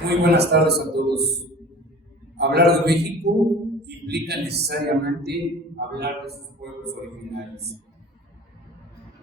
Muy buenas tardes a todos. Hablar de México implica necesariamente hablar de sus pueblos originarios,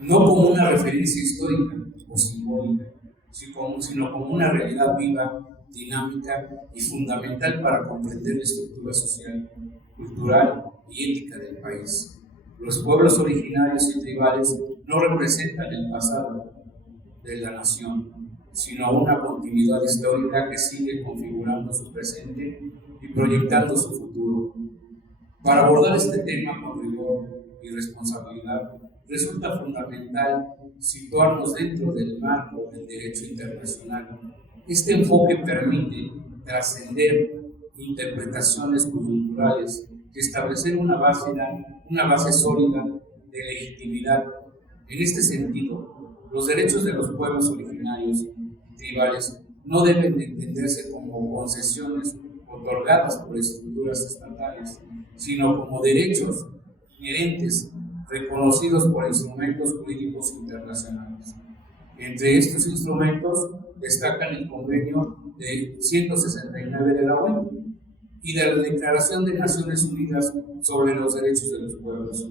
no como una referencia histórica o simbólica, sino como una realidad viva, dinámica y fundamental para comprender la estructura social, cultural y ética del país. Los pueblos originarios y tribales no representan el pasado de la nación, sino una continuidad histórica que sigue configurando su presente y proyectando su futuro. Para abordar este tema con rigor y responsabilidad, resulta fundamental situarnos dentro del marco del derecho internacional. Este enfoque permite trascender interpretaciones coyunturales y establecer una base sólida de legitimidad. En este sentido, los derechos de los pueblos originarios y tribales no deben de entenderse como concesiones otorgadas por estructuras estatales, sino como derechos inherentes reconocidos por instrumentos jurídicos internacionales. Entre estos instrumentos destacan el Convenio de 169 de la ONU y de la Declaración de Naciones Unidas sobre los Derechos de los Pueblos,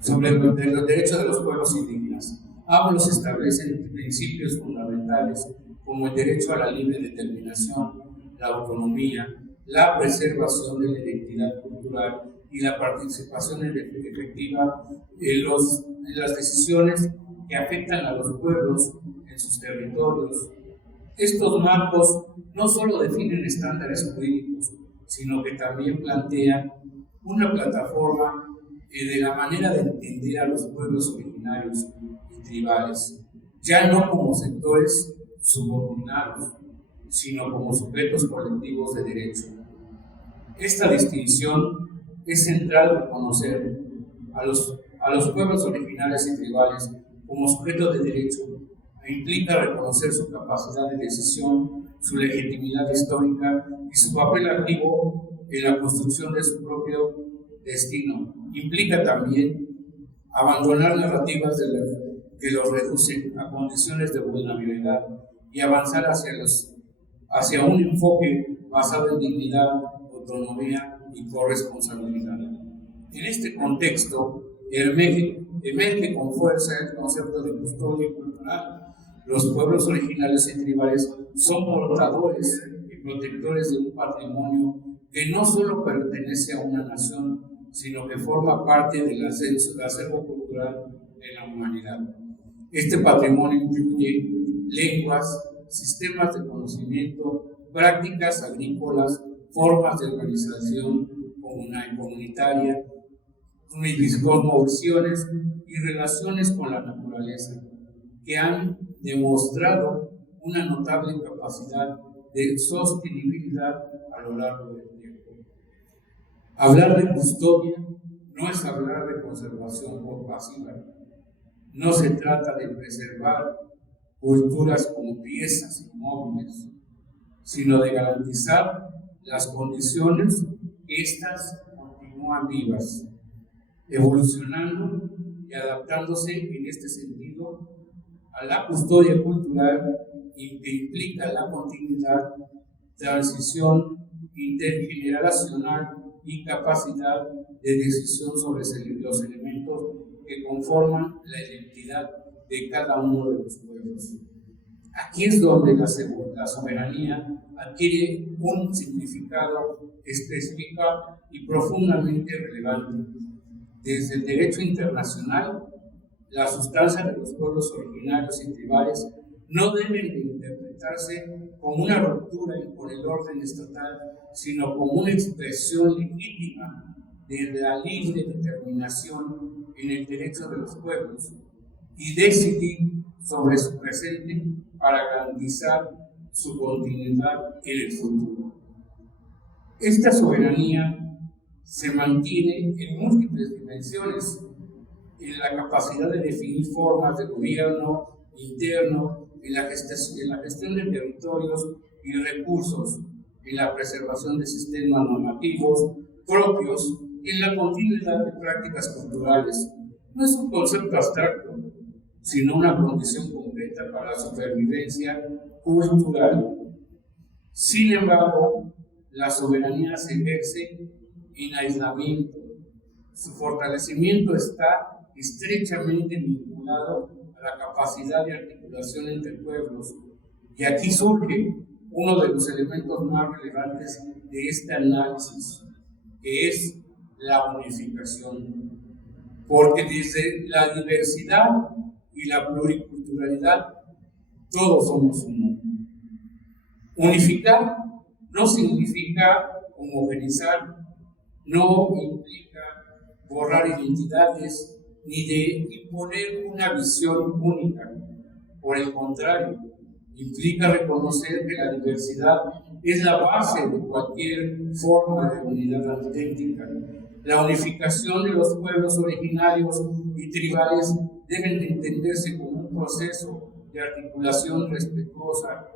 sobre los derechos de los pueblos indígenas. Ambos establecen principios fundamentales como el derecho a la libre determinación, la autonomía, la preservación de la identidad cultural y la participación efectiva en las decisiones que afectan a los pueblos en sus territorios. Estos marcos no solo definen estándares jurídicos, sino que también plantean una plataforma de la manera de entender a los pueblos originarios y tribales, ya no como sectores subordinados, sino como sujetos colectivos de derecho. Esta distinción es central reconocer a los pueblos originarios y tribales como sujetos de derecho e implica reconocer su capacidad de decisión, su legitimidad histórica y su papel activo en la construcción de su propio destino. Implica también abandonar narrativas que los reducen a condiciones de vulnerabilidad y avanzar hacia un enfoque basado en dignidad, autonomía y corresponsabilidad. En este contexto, emerge con fuerza el concepto de custodia cultural. Los pueblos originales y tribales son portadores y protectores de un patrimonio que no solo pertenece a una nación, sino que forma parte del acervo cultural de la humanidad. Este patrimonio incluye lenguas, sistemas de conocimiento, prácticas agrícolas, formas de organización comunitaria, cosmovisiones y relaciones con la naturaleza, que han demostrado una notable capacidad de sostenibilidad a lo largo del tiempo. Hablar de custodia no es hablar de conservación por pasiva. No se trata de preservar culturas como piezas inmóviles, sino de garantizar las condiciones que éstas continúan vivas, evolucionando y adaptándose en este sentido a la custodia cultural que implica la continuidad, transición intergeneracional y capacidad de decisión sobre los elementos que conforman la identidad de cada uno de los pueblos. Aquí es donde la soberanía adquiere un significado específico y profundamente relevante. Desde el derecho internacional, la sustancia de los pueblos originarios y tribales no deben de interpretarse como una ruptura con el orden estatal, sino como una expresión legítima de la libre determinación en el derecho de los pueblos y decidir sobre su presente para garantizar su continuidad en el futuro. Esta soberanía se mantiene en múltiples dimensiones, en la capacidad de definir formas de gobierno interno, en la gestión de territorios y recursos, en la preservación de sistemas normativos propios y en la continuidad de prácticas culturales. No es un concepto abstracto, sino una condición concreta para la supervivencia cultural. Sin embargo, la soberanía se ejerce en aislamiento. Su fortalecimiento está estrechamente vinculado a la capacidad de articulación entre pueblos. Y aquí surge uno de los elementos más relevantes de este análisis, que es la unificación. Porque desde la diversidad y la pluriculturalidad, todos somos uno. Unificar no significa homogeneizar, no implica borrar identidades ni de imponer una visión única. Por el contrario, implica reconocer que la diversidad es la base de cualquier forma de unidad auténtica. La unificación de los pueblos originarios y tribales deben de entenderse como un proceso de articulación respetuosa,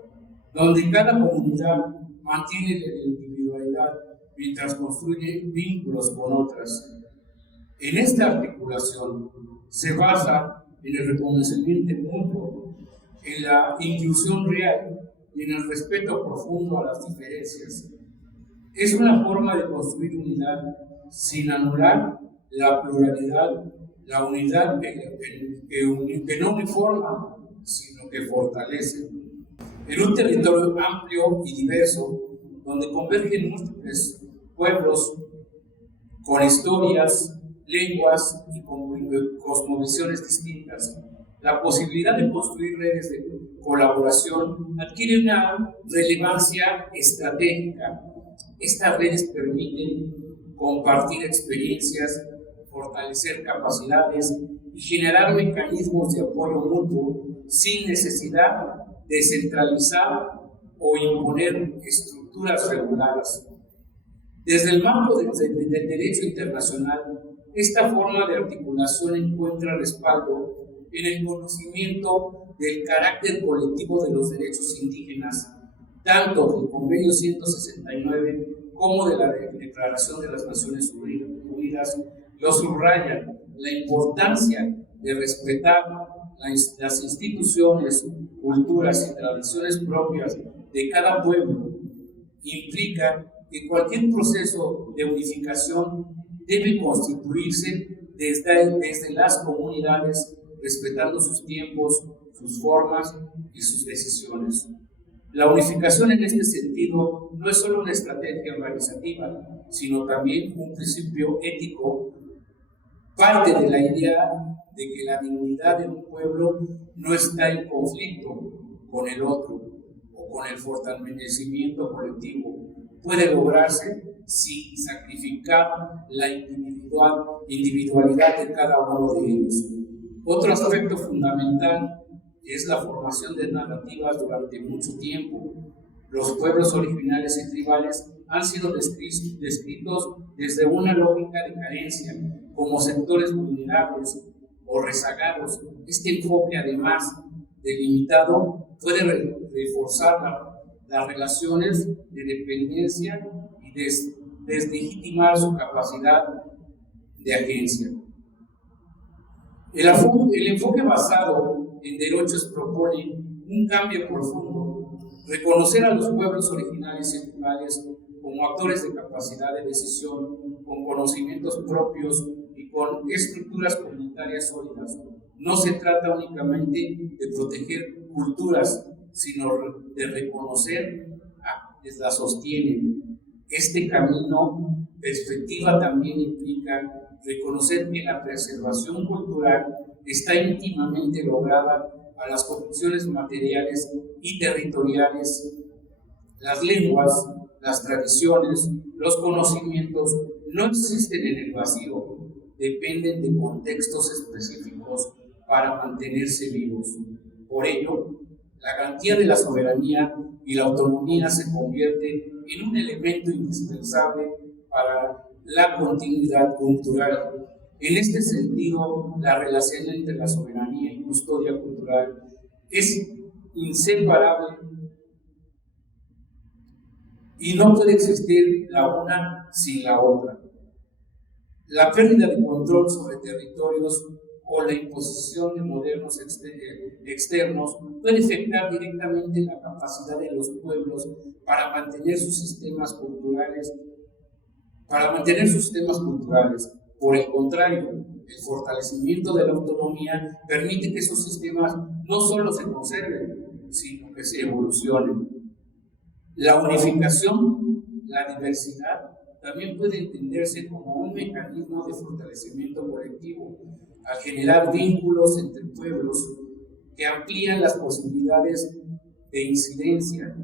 donde cada comunidad mantiene la individualidad mientras construye vínculos con otras. En esta articulación se basa en el reconocimiento mutuo, en la inclusión real y en el respeto profundo a las diferencias. Es una forma de construir unidad sin anular la pluralidad, la unidad que no uniforma, sino que fortalece. En un territorio amplio y diverso, donde convergen múltiples pueblos con historias, lenguas y con cosmovisiones distintas, la posibilidad de construir redes de colaboración adquiere una relevancia estratégica. Estas redes permiten compartir experiencias, fortalecer capacidades y generar mecanismos de apoyo mutuo sin necesidad de centralizar o imponer estructuras reguladas. Desde el marco del derecho internacional, esta forma de articulación encuentra respaldo en el conocimiento del carácter colectivo de los derechos indígenas, tanto del Convenio 169 como de la Declaración de las Naciones Unidas. Lo subrayan la importancia de respetar las instituciones, culturas y tradiciones propias de cada pueblo. Implica que cualquier proceso de unificación debe constituirse desde las comunidades, respetando sus tiempos, sus formas y sus decisiones. La unificación en este sentido no es solo una estrategia organizativa, sino también un principio ético. Parte de la idea de que la dignidad de un pueblo no está en conflicto con el otro o con el fortalecimiento colectivo. Puede lograrse sin sacrificar la individualidad de cada uno de ellos. Otro aspecto fundamental es la formación de narrativas durante mucho tiempo. Los pueblos originales y tribales han sido descritos desde una lógica de carencia, como sectores vulnerables o rezagados. Este enfoque, además delimitado, puede reforzar las relaciones de dependencia y deslegitimar su capacidad de agencia. El enfoque basado en derechos propone un cambio profundo, reconocer a los pueblos originales y tribales como actores de capacidad de decisión, con conocimientos propios y con estructuras comunitarias sólidas. No se trata únicamente de proteger culturas, sino de reconocer a quienes las sostienen. Este camino, perspectiva, también implica reconocer que la preservación cultural está íntimamente lograda a las condiciones materiales y territoriales. Las lenguas, las tradiciones, los conocimientos no existen en el vacío, dependen de contextos específicos para mantenerse vivos. Por ello, la garantía de la soberanía y la autonomía se convierte en un elemento indispensable para la continuidad cultural. En este sentido, la relación entre la soberanía y custodia cultural es inseparable y no puede existir la una sin la otra. La pérdida de control sobre territorios o la imposición de modelos externos puede afectar directamente la capacidad de los pueblos para mantener sus sistemas culturales. Por el contrario, el fortalecimiento de la autonomía permite que esos sistemas no solo se conserven, sino que se evolucionen. La unificación, la diversidad, también puede entenderse como un mecanismo de fortalecimiento colectivo, al generar vínculos entre pueblos que amplían las posibilidades de incidencia.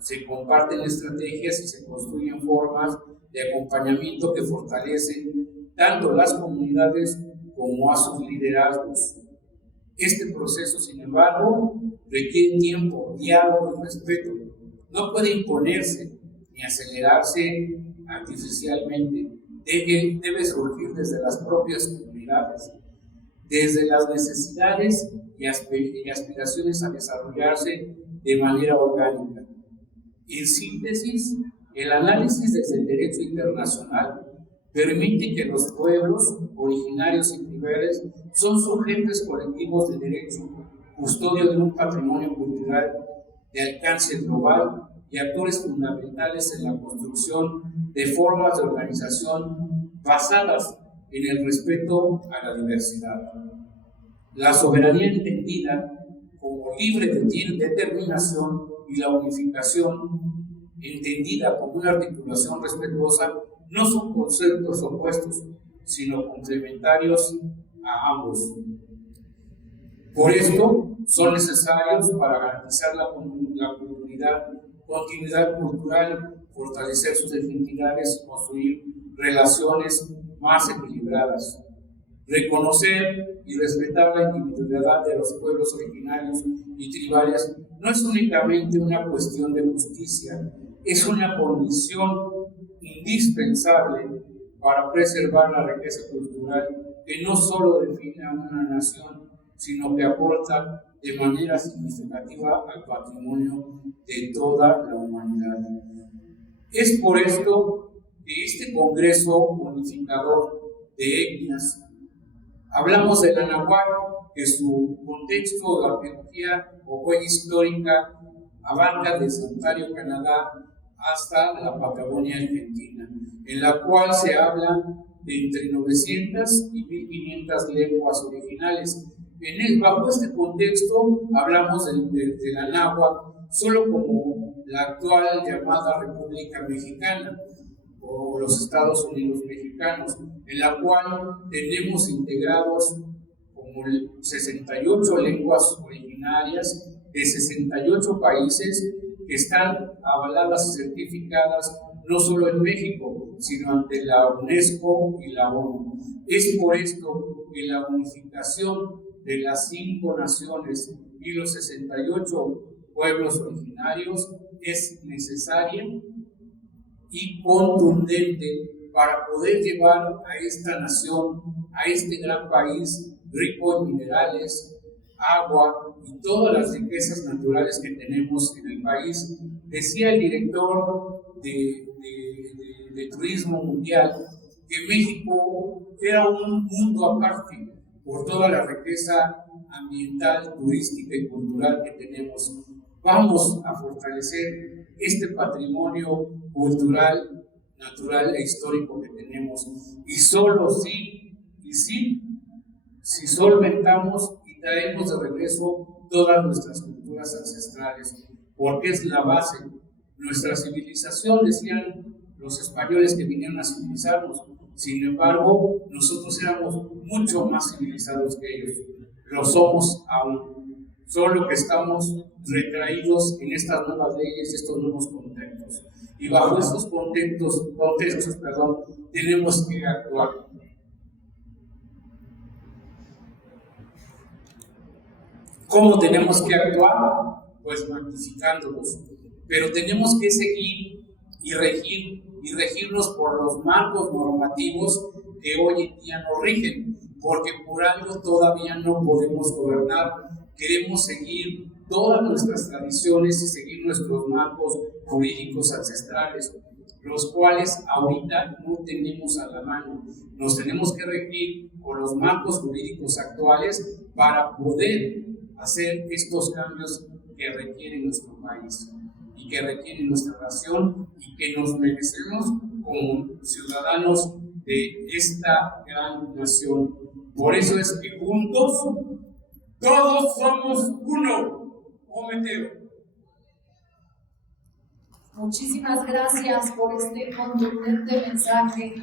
Se comparten estrategias y se construyen formas de acompañamiento que fortalecen tanto las comunidades como a sus liderazgos. Este proceso, sin embargo, requiere tiempo, diálogo y respeto. No puede imponerse ni acelerarse artificialmente. Debe surgir desde las propias comunidades, desde las necesidades y aspiraciones a desarrollarse de manera orgánica. En síntesis, el análisis desde el derecho internacional permite que los pueblos originarios y tribales son sujetos colectivos de derecho, custodio de un patrimonio cultural de alcance global y actores fundamentales en la construcción de formas de organización basadas en el respeto a la diversidad. La soberanía entendida como libre determinación y la unificación entendida como una articulación respetuosa no son conceptos opuestos, sino complementarios a ambos. Por esto, son necesarios para garantizar la continuidad cultural, fortalecer sus identidades y construir relaciones más equilibradas. Reconocer y respetar la individualidad de los pueblos originarios y tribales no es únicamente una cuestión de justicia, es una condición indispensable para preservar la riqueza cultural que no solo define a una nación, sino que aporta de manera significativa al patrimonio de toda la humanidad. Es por esto que este Congreso Unificador de Etnias, hablamos de la náhuatl, que su contexto de arqueología o huella histórica abarca desde Ontario, Canadá, hasta la Patagonia Argentina, en la cual se habla de entre 900 y 1500 lenguas originales. Bajo este contexto hablamos de la náhuatl solo como la actual llamada República Mexicana o los Estados Unidos mexicanos, en la cual tenemos integrados como 68 lenguas originarias de 68 países que están avaladas y certificadas no solo en México, sino ante la UNESCO y la ONU. Es por esto que la unificación de las 5 naciones y los 68 pueblos originarios es necesaria y contundente para poder llevar a esta nación, a este gran país rico en minerales, agua y todas las riquezas naturales que tenemos en el país. Decía el director de Turismo Mundial que México era un mundo aparte por toda la riqueza ambiental, turística y cultural que tenemos. Vamos a fortalecer este patrimonio cultural, natural e histórico que tenemos, y solo si solventamos y traemos de regreso todas nuestras culturas ancestrales, porque es la base. Nuestra civilización, decían los españoles que vinieron a civilizarnos, sin embargo, nosotros éramos mucho más civilizados que ellos. Lo somos aún, solo que estamos retraídos en estas nuevas leyes, estos nuevos contextos. Y bajo estos contextos, tenemos que actuar. ¿Cómo tenemos que actuar? Pues magnificándolos. Pero tenemos que seguir y regirnos por los marcos normativos que hoy en día nos rigen, porque por algo todavía no podemos gobernar. Queremos seguir todas nuestras tradiciones y seguir nuestros marcos jurídicos ancestrales. los cuales ahorita no tenemos a la mano. Nos tenemos que regir con los marcos jurídicos actuales para poder hacer estos cambios que requiere nuestro país y que requiere nuestra nación y que nos merecemos como ciudadanos de esta gran nación. Por eso es que juntos todos somos uno. Ometeo. Muchísimas gracias por este contundente mensaje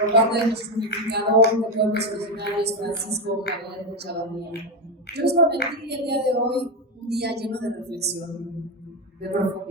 por parte de nuestro unificador de pueblos originarios, Francisco Javier Echavarría. Yo les prometí el día de hoy un día lleno de reflexión, de profundidad.